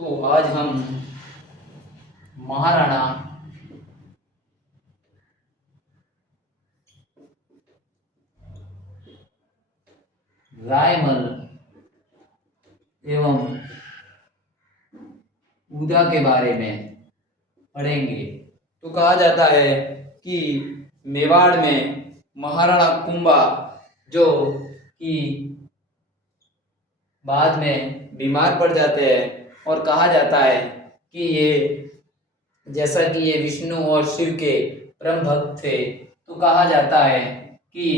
तो आज हम महाराणा रायमल एवं उदा के बारे में पढ़ेंगे। तो कहा जाता है कि मेवाड़ में महाराणा कुंभा जो कि बाद में बीमार पड़ जाते हैं और कहा जाता है कि ये जैसा कि ये विष्णु और शिव के परम भक्त थे, तो कहा जाता है कि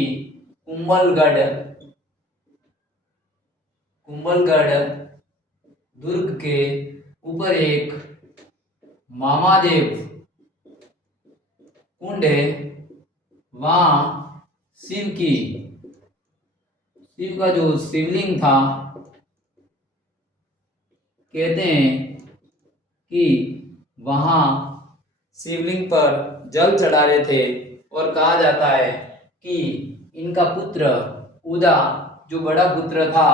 कुंभलगढ़ दुर्ग के ऊपर एक मामादेव कुंड है। वहाँ शिव का जो शिवलिंग था, कहते हैं कि वहाँ शिवलिंग पर जल चढ़ा रहे थे और कहा जाता है कि इनका पुत्र उदा, जो बड़ा पुत्र था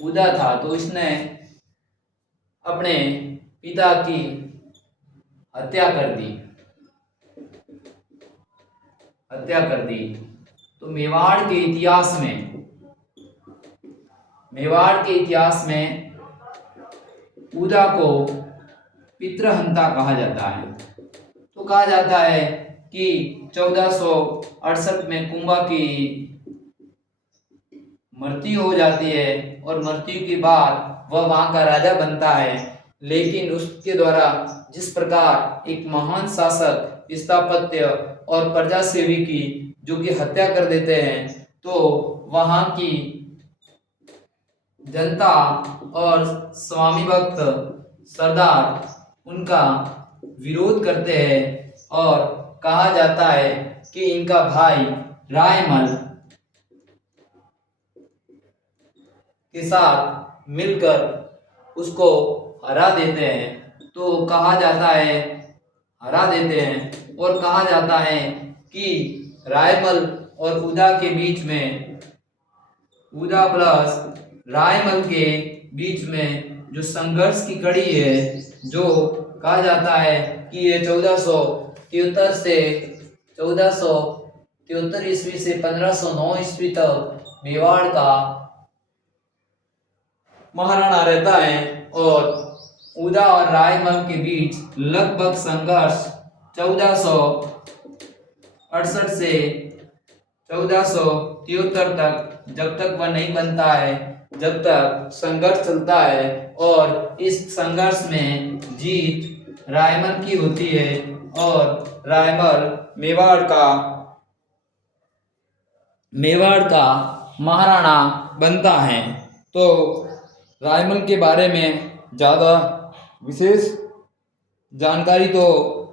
उदा था, तो इसने अपने पिता की हत्या कर दी। तो मेवाड़ के इतिहास में उदा को पितृहंता कहा जाता है। तो कहा जाता है कि 1468 में कुंभा की मृत्यु हो जाती है और मृत्यु के बाद वह वहां का राजा बनता है। लेकिन उसके द्वारा जिस प्रकार एक महान शासक, स्थापत्य और प्रजा सेवी की जो कि हत्या कर देते हैं, तो वहां की जनता और स्वामी भक्त सरदार उनका विरोध करते हैं और कहा जाता है कि इनका भाई रायमल के साथ मिलकर उसको हरा देते हैं। तो कहा जाता है हरा देते हैं और कहा जाता है कि रायमल और उदा के बीच में, उदा प्लस रायमल के बीच में जो संघर्ष की कड़ी है, जो कहा जाता है कि ये 1473 से 1473 ईस्वी से 1509 ईस्वी तक मेवाड़ का महाराणा रहता है और उदा और रायमल के बीच लगभग संघर्ष 1468 से 1473 तक, जब तक वह नहीं बनता है, जब तक संघर्ष चलता है। और इस संघर्ष में जीत रायमल की होती है और रायमल मेवाड़ का महाराणा बनता है। तो रायमल के बारे में ज़्यादा विशेष जानकारी तो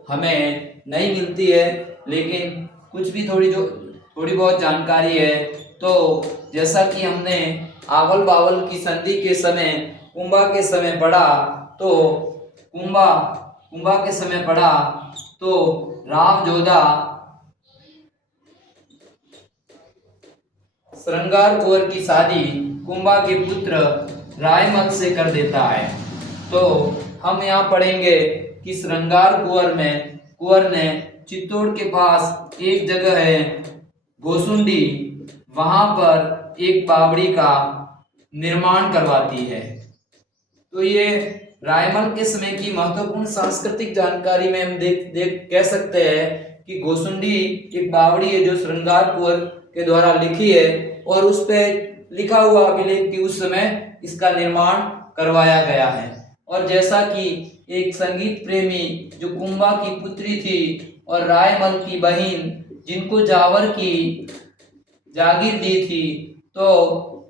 हमें नहीं मिलती है, लेकिन कुछ भी थोड़ी बहुत जानकारी है। तो जैसा कि हमने आवल बावल की संधि के समय कुंभा के समय पढ़ा, तो कुंभा के समय पढ़ा तो राव जोधा श्रृंगार कुंवर की शादी कुंभा के पुत्र रायमल से कर देता है। तो हम यहाँ पढ़ेंगे कि श्रृंगार कुंवर ने चित्तौड़ के पास एक जगह है गोसुंडी, वहां पर एक बावड़ी का निर्माण करवाती है। तो ये रायमल के समय की महत्वपूर्ण सांस्कृतिक जानकारी में हम कह सकते हैं कि गोसुंडी एक बावड़ी है जो श्रृंगार कुंवर के द्वारा लिखी है और उस पे लिखा हुआ अभिलेख कि उस समय इसका निर्माण करवाया गया है। और जैसा कि एक संगीत प्रेमी जो कुंभा की पुत्री थी और रायमल की बहन, जिनको जावर की जागीर दी थी, तो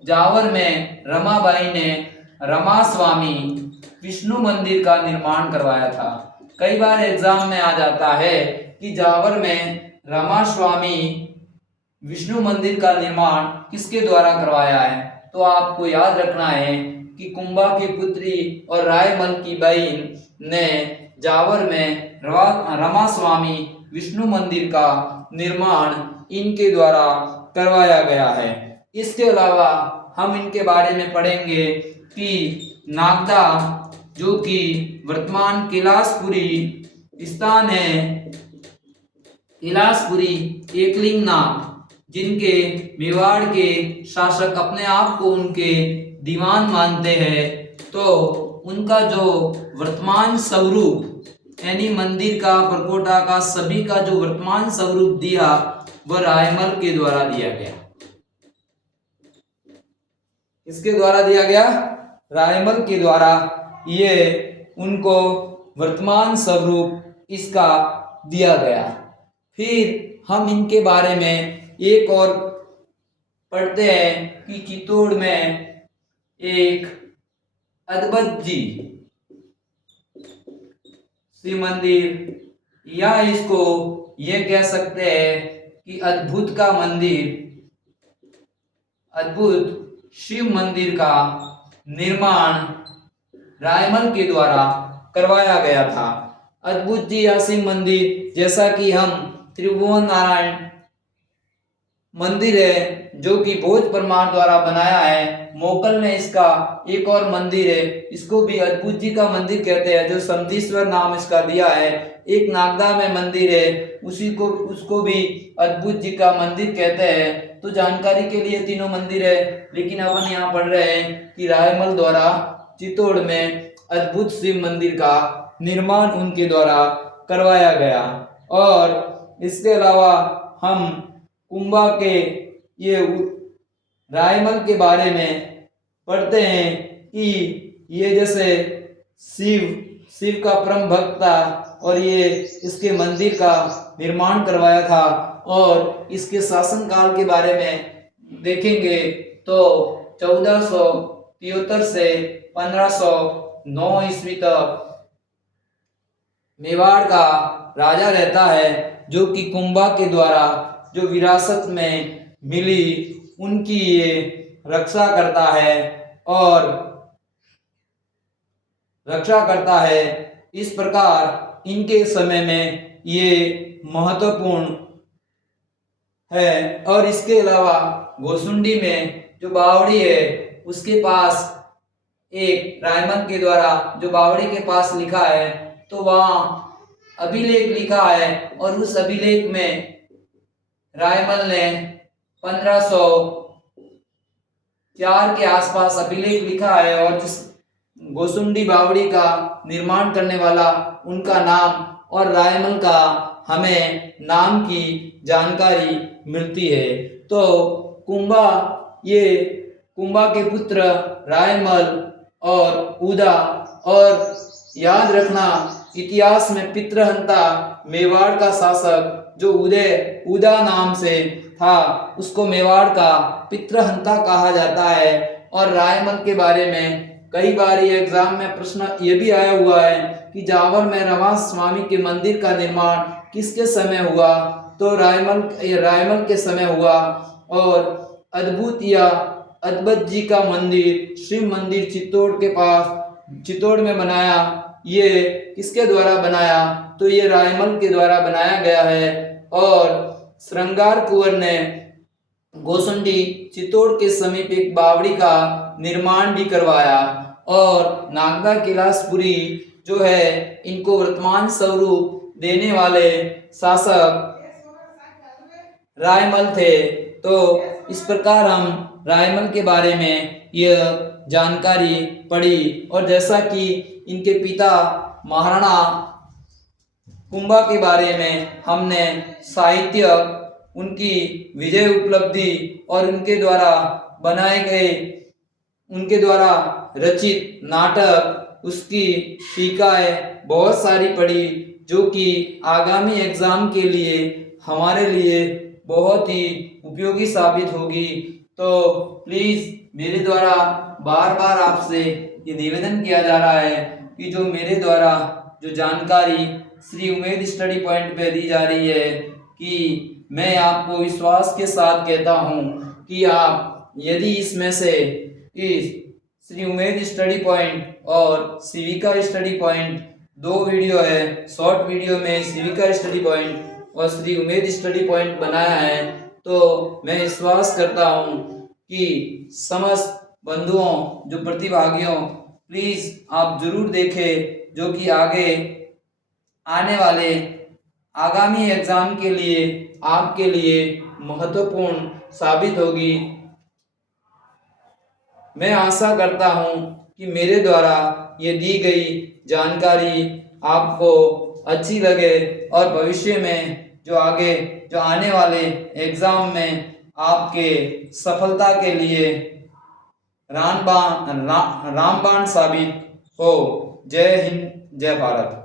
जावर में रमाबाई ने रमा स्वामी विष्णु मंदिर का निर्माण करवाया था। कई बार एग्जाम में आ जाता है कि जावर में रमा स्वामी विष्णु मंदिर का निर्माण किसके द्वारा करवाया है। तो आपको याद रखना है कि कुंभा की पुत्री और रायमल की बहन ने जावर में रमा स्वामी विष्णु मंदिर का निर्माण इनके द्वारा करवाया गया है। इसके अलावा हम इनके बारे में पढ़ेंगे कि नागदा जो कि वर्तमान कैलाशपुरी स्थान है, कैलाशपुरी एकलिंग नाग, जिनके मेवाड़ के शासक अपने आप को उनके दीवान मानते हैं, तो उनका जो वर्तमान स्वरूप यानी मंदिर का, परकोटा का, सभी का जो वर्तमान स्वरूप दिया वह रायमल के द्वारा दिया गया। किसके द्वारा दिया गया? रायमल के द्वारा ये उनको वर्तमान स्वरूप इसका दिया गया। फिर हम इनके बारे में एक और पढ़ते हैं कि चित्तौड़ में एक अद्भुत जी शिव मंदिर, या इसको ये कह सकते हैं कि अद्भुत का मंदिर, अद्भुत शिव मंदिर का निर्माण रायमल के द्वारा करवाया गया था। अद्भुत जी या शिव मंदिर, जैसा कि हम त्रिभुवन नारायण मंदिर है जो कि भोज परमार द्वारा बनाया है, मोकल में इसका एक और मंदिर है, इसको भी अद्भुत जी का मंदिर कहते हैं, जो समधीश्वर नाम इसका दिया है। एक नागदा में मंदिर है, उसको भी अद्भुत जी का मंदिर कहते हैं। तो जानकारी के लिए तीनों मंदिर है, लेकिन अपन यहाँ पढ़ रहे हैं कि रायमल द्वारा चित्तौड़ में अद्भुत शिव मंदिर का निर्माण उनके द्वारा करवाया गया। और इसके अलावा हम कुंभा के ये रायमल के बारे में पढ़ते हैं कि ये जैसे शिव का परम भक्त था और ये इसके मंदिर का निर्माण करवाया था। और इसके शासन काल के बारे में देखेंगे तो 1473 से 1509 ईस्वी तक मेवाड़ का राजा रहता है, जो कि कुंभा के द्वारा जो विरासत में मिली उनकी ये रक्षा करता है और रक्षा करता है। इस प्रकार इनके समय में ये महत्वपूर्ण है। और इसके अलावा गोसुंडी में जो बावड़ी है उसके पास एक रायमल के द्वारा जो बावड़ी के पास लिखा है, तो वहाँ अभिलेख लिखा है और उस अभिलेख में रायमल ने 1504 के आसपास अभिलेख लिखा है और जिस गोसुंडी बावड़ी का निर्माण करने वाला उनका नाम और रायमल का हमें नाम की जानकारी मिलती है। तो कुंभा के पुत्र रायमल और उदा, और याद रखना इतिहास में पितृहंता मेवाड़ का शासक जो उदा नाम से था, उसको मेवाड़ का पितृहंता कहा जाता है। और रायमल के बारे में कई बार ये एग्जाम में प्रश्न ये भी आया हुआ है कि जावर में रवास स्वामी के मंदिर का निर्माण किसके समय हुआ, तो रायमल के समय हुआ। और अद्भुत जी का मंदिर, शिव मंदिर चित्तौड़ के पास चित्तौड़ में बनाया, ये किसके द्वारा बनाया, तो ये रायमल के द्वारा बनाया गया है। और श्रृंगार कुंवर ने गोसुंडी चित्तौड़ के समीप एक बावड़ी का निर्माण भी करवाया। और नागदा कैलाशपुरी जो है इनको वर्तमान स्वरूप देने वाले शासक रायमल थे। तो इस प्रकार हम रायमल के बारे में यह जानकारी पढ़ी। और जैसा कि इनके पिता महाराणा कुंभा के बारे में हमने साहित्य, उनकी विजय उपलब्धि और उनके द्वारा बनाए गए, उनके द्वारा रचित नाटक, उसकी टीकाएं बहुत सारी पढ़ी, जो कि आगामी एग्जाम के लिए हमारे लिए बहुत ही उपयोगी साबित होगी। तो प्लीज़ मेरे द्वारा बार बार आपसे ये निवेदन किया जा रहा है कि जो मेरे द्वारा जो जानकारी श्री उमेद स्टडी पॉइंट पे दी जा रही है, कि मैं आपको विश्वास के साथ कहता हूँ कि आप यदि इसमें से इस श्री उमेद स्टडी पॉइंट और सिविका स्टडी पॉइंट दो वीडियो है, शॉर्ट वीडियो में सिविका स्टडी पॉइंट और श्री उमेद स्टडी पॉइंट बनाया है, तो मैं विश्वास करता हूँ कि समस्त बंधुओं जो प्रतिभागियों प्लीज़ आप ज़रूर देखें, जो कि आगे आने वाले आगामी एग्ज़ाम के लिए आपके लिए महत्वपूर्ण साबित होगी। मैं आशा करता हूँ कि मेरे द्वारा ये दी गई जानकारी आपको अच्छी लगे और भविष्य में जो आने वाले एग्ज़ाम में आपके सफलता के लिए रामबाण साबित हो। जय हिंद, जय भारत।